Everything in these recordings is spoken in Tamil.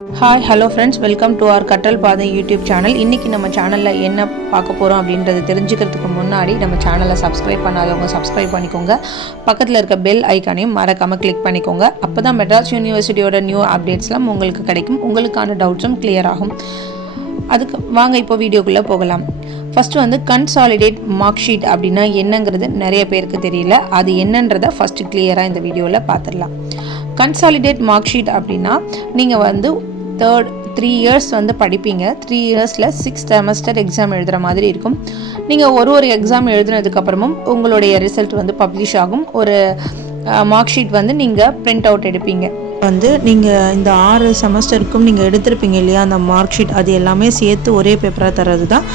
Hi hello friends, welcome to our கற்றல் பாதை யூடியூப் சேனல். இன்றைக்கி நம்ம சேனலில் என்ன பார்க்க போகிறோம் அப்படின்றது தெரிஞ்சுக்கிறதுக்கு முன்னாடி நம்ம சேனலை சப்ஸ்கிரைப் பண்ணாதவங்க சப்ஸ்கிரைப் பண்ணிக்கோங்க. பக்கத்தில் இருக்க பெல் ஐக்கானையும் மறக்காமல் கிளிக் பண்ணிக்கோங்க. அப்போ தான் மெட்ராஸ் யூனிவர்சிட்டியோட நியூ அப்டேட்ஸ்லாம் உங்களுக்கு கிடைக்கும், உங்களுக்கான டவுட்ஸும் கிளியர் ஆகும். அதுக்கு வாங்க இப்போ வீடியோக்குள்ளே போகலாம். ஃபஸ்ட்டு கன்சாலிடேட் மார்க் ஷீட் அப்படின்னா என்னங்கிறது நிறைய பேருக்கு தெரியல. அது என்னன்றதை ஃபஸ்ட்டு கிளியராக இந்த வீடியோவில் பார்த்துடலாம். கன்சாலிடேட் மார்க் ஷீட் அப்படின்னா நீங்கள் 3 இயர்ஸ் படிப்பீங்க. 3 இயர்ஸில் 6 செமஸ்டர் எக்ஸாம் எழுதுகிற மாதிரி இருக்கும். நீங்கள் ஒரு எக்ஸாம் எழுதுனதுக்கப்புறமும் உங்களுடைய ரிசல்ட் பப்ளிஷ் ஆகும். ஒரு மார்க் ஷீட் நீங்கள் பிரிண்ட் அவுட் எடுப்பீங்க. நீங்கள் இந்த 6 செமஸ்டருக்கும் நீங்கள் எடுத்திருப்பீங்க இல்லையா, அந்த மார்க் ஷீட் அது எல்லாமே சேர்த்து ஒரே பேப்பராக தர்றது தான்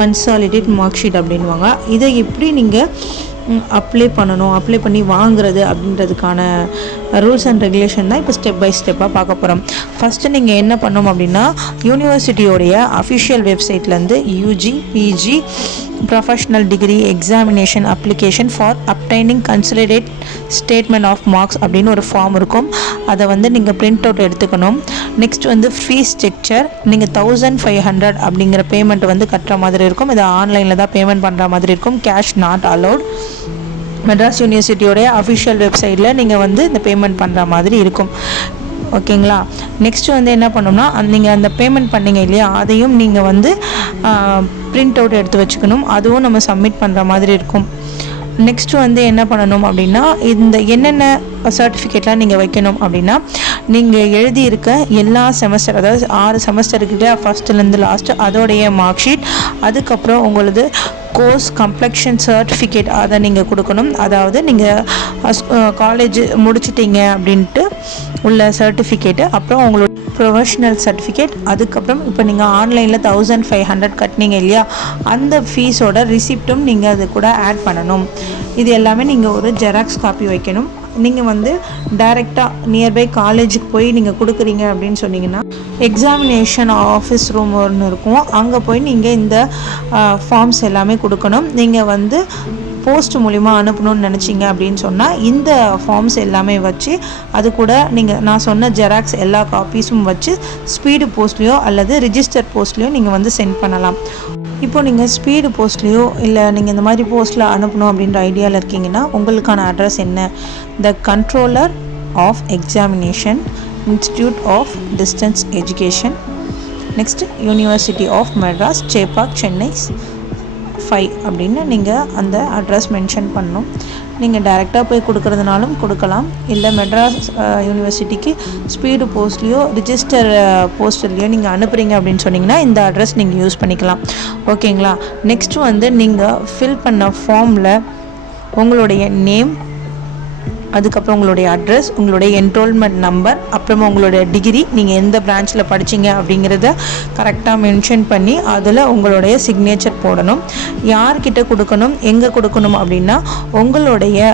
கன்சாலிடேட் மார்க் ஷீட் அப்படின்வாங்க. இதை எப்படி நீங்கள் அப்ளை பண்ணி வாங்குறது அப்படின்றதுக்கான ரூல்ஸ் அண்ட் ரெகுலேஷன் தான் இப்போ ஸ்டெப் பை ஸ்டெப்பாக பார்க்க போகிறோம். ஃபஸ்ட்டு நீங்கள் என்ன பண்ணணும் அப்படின்னா, யூனிவர்சிட்டியோடைய அஃபிஷியல் வெப்சைட்லேருந்து UG PG professional degree examination application for obtaining consolidate statement of marks அப்படின்னு ஒரு ஃபார்ம் இருக்கும். அதை நீங்கள் பிரிண்ட் அவுட் எடுத்துக்கணும். நெக்ஸ்ட் ஃபீஸ் ஸ்ட்ரக்சர், நீங்கள் 1500 அப்படிங்கிற பேமெண்ட் கட்டுற மாதிரி இருக்கும். இது ஆன்லைனில் தான் பேமெண்ட் பண்ணுற மாதிரி இருக்கும். Cash not allowed. மெட்ராஸ் யூனிவர்சிட்டியோடைய அஃபிஷியல் வெப்சைட்டில் நீங்கள் இந்த பேமெண்ட் பண்ணுற மாதிரி இருக்கும். ஓகேங்களா? நெக்ஸ்ட்டு என்ன பண்ணோம்னா, நீங்கள் அந்த பேமெண்ட் பண்ணிங்க இல்லையா, அதையும் நீங்கள் பிரிண்ட் அவுட் எடுத்து வச்சுக்கணும். அதுவும் நம்ம சப்மிட் பண்ணுற மாதிரி இருக்கும். நெக்ஸ்ட்டு என்ன பண்ணணும் அப்படின்னா, இந்த என்னென்ன சர்டிஃபிகேட்லாம் நீங்கள் வைக்கணும் அப்படின்னா, நீங்கள் எழுதியிருக்க எல்லா செமஸ்டர், அதாவது 6 செமஸ்டருக்கிட்ட ஃபஸ்ட்டுலேருந்து லாஸ்ட்டு அதோடைய மார்க் ஷீட், அதுக்கப்புறம் உங்களது கோர்ஸ் கம்ப்ளெக்ஷன் சர்டிஃபிகேட் அதை நீங்கள் கொடுக்கணும். அதாவது நீங்கள் காலேஜ் முடிச்சிட்டிங்க அப்படின்ட்டு உள்ள சர்டிஃபிகேட்டு, அப்புறம் உங்களோட ப்ரொஃபஷ்னல் சர்டிஃபிகேட், அதுக்கப்புறம் இப்போ நீங்கள் ஆன்லைனில் 1500 கட்டினீங்க இல்லையா, அந்த ஃபீஸோட ரிசிப்டும் நீங்கள் அது கூட ஆட் பண்ணணும். இது எல்லாமே நீங்கள் ஒரு ஜெராக்ஸ் காப்பி வைக்கணும். நீங்கள் டைரெக்டாக நியர்பை காலேஜுக்கு போய் நீங்கள் கொடுக்குறீங்க அப்படின்னு சொன்னீங்கன்னா, எக்ஸாமினேஷன் ஆஃபீஸ் ரூம் ஒன்று இருக்கும், அங்கே போய் நீங்கள் இந்த ஃபார்ம்ஸ் எல்லாமே கொடுக்கணும். நீங்கள் போஸ்ட் மூலிமா அனுப்பணும்னு நினச்சிங்க அப்படின்னு சொன்னால், இந்த ஃபார்ம்ஸ் எல்லாமே வச்சு அது கூட நான் சொன்ன ஜெராக்ஸ் எல்லா காப்பீஸும் வச்சு ஸ்பீடு போஸ்ட்லேயோ அல்லது ரிஜிஸ்டர் போஸ்ட்லேயோ நீங்கள் சென்ட் பண்ணலாம். இப்போ நீங்கள் ஸ்பீடு போஸ்ட்லேயோ இல்லை நீங்கள் இந்த மாதிரி போஸ்ட்டில் அனுப்பணும் அப்படின்ற ஐடியாவில் இருக்கீங்கன்னா, உங்களுக்கான அட்ரஸ் என்ன? The controller of examination, institute of distance education, next university of Madras, Chepauk, Chennai 5 அப்படின்னு நீங்கள் அந்த அட்ரஸ் மென்ஷன் பண்ணணும். நீங்கள் டைரெக்டாக போய் கொடுக்குறதுனாலும் கொடுக்கலாம், இல்லை மெட்ராஸ் யூனிவர்சிட்டிக்கு ஸ்பீடு போஸ்ட்லேயோ ரிஜிஸ்டர் போஸ்டர்லேயோ நீங்கள் அனுப்புகிறீங்க அப்படின்னு சொன்னிங்கன்னா இந்த அட்ரஸ் நீங்கள் யூஸ் பண்ணிக்கலாம். ஓகேங்களா? நெக்ஸ்ட்டு நீங்கள் ஃபில் பண்ண ஃபார்மில் உங்களுடைய நேம், அதுக்கப்புறம் உங்களுடைய அட்ரஸ், உங்களுடைய என்ரோல்மெண்ட் நம்பர், அப்புறமா உங்களுடைய டிகிரி, நீங்கள் எந்த பிரான்ச்சில் படிச்சிங்க அப்படிங்கிறத கரெக்டாக மென்ஷன் பண்ணி அதில் உங்களுடைய சிக்னேச்சர் போடணும். யார்கிட்ட கொடுக்கணும், எங்கே கொடுக்கணும் அப்படின்னா, உங்களுடைய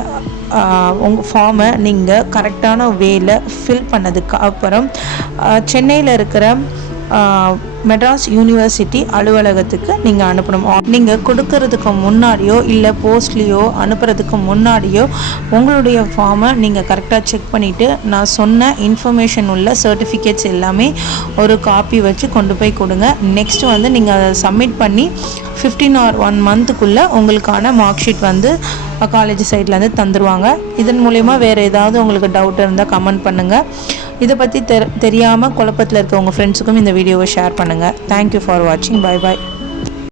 உங்கள் ஃபார்மை நீங்கள் கரெக்டான வேல ஃபில் பண்ணதுக்கு அப்புறம் சென்னையில் இருக்கிற மெட்ராஸ் யூனிவர்சிட்டி அலுவலகத்துக்கு நீங்கள் அனுப்பணும். நீங்கள் கொடுக்கறதுக்கு முன்னாடியோ இல்லை போஸ்ட்லேயோ அனுப்புறதுக்கு முன்னாடியோ உங்களுடைய ஃபார்மை நீங்கள் கரெக்டாக செக் பண்ணிவிட்டு, நான் சொன்ன இன்ஃபர்மேஷன் உள்ள சர்டிஃபிகேட்ஸ் எல்லாமே ஒரு காப்பி வச்சு கொண்டு போய் கொடுங்க. நெக்ஸ்ட்டு நீங்கள் அதை சப்மிட் பண்ணி 15 or 1 monthக்குள்ளே உங்களுக்கான மார்க் ஷீட் காலேஜ் சைட்லேருந்து தந்துடுவாங்க. இதன் மூலயமா வேறு ஏதாவது உங்களுக்கு டவுட் இருந்தால் கமெண்ட் பண்ணுங்கள். இதை பற்றி தெரியாமல் குழப்பத்தில் இருக்க உங்கள் ஃப்ரெண்ட்ஸுக்கும் இந்த வீடியோவை ஷேர் பண்ணுங்கள். தேங்க்யூ ஃபார் வாட்சிங். Bye bye.